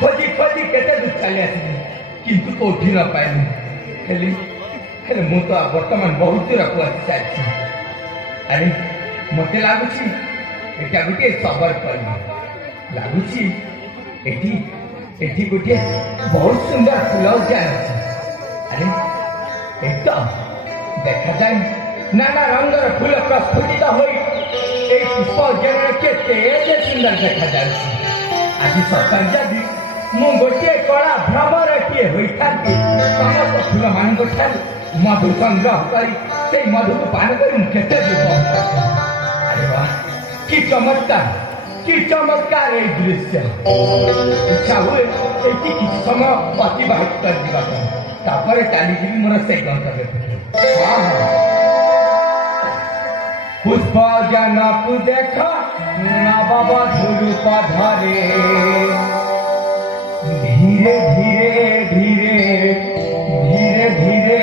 खोजी खोजी केते दूर चली आसी किंतु कोठी न पाइली खेली खेले मु तो वर्तमान बहुत दूर को आसी साची अरे मते लागुची एटा गुटे सबर करनी लागुची एठी एठी गुटे बहुत सुंदर फूल जाय अरे एटा देखा जाए नाना रंगर फूल प्रस्फुटित होई ए पुष्प जन केते सुंदर देखा जाय आज सकाळ जदि मु गोटे कला भ्रमर किए होता समस्त फूल मान मधु संग्रह कर मधु को पान कर केते अरे वाह कि चमत्कार ये दृश्य इच्छा हुए कि समय अतिबाहित कर चली मोर से गंतव्य पुष्प जन को देख नववधू पधरे धीरे धीरे धीरे धीरे धीरे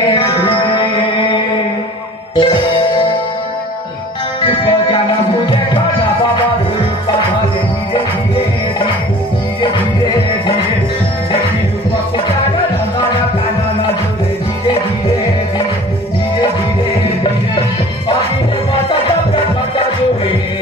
पुष्प जन को देख नववधू पधरे धीरे धीरे धीरे धीरे धीरे देखी रूप को जान नंदन कानन धीरे धीरे धीरे धीरे धीरे धीरे अभी मत मत जोड़े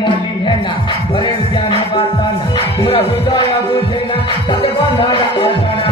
मली है ना भरे उद्यान बाताना पूरा हृदय बुझे ना सत्य बंधा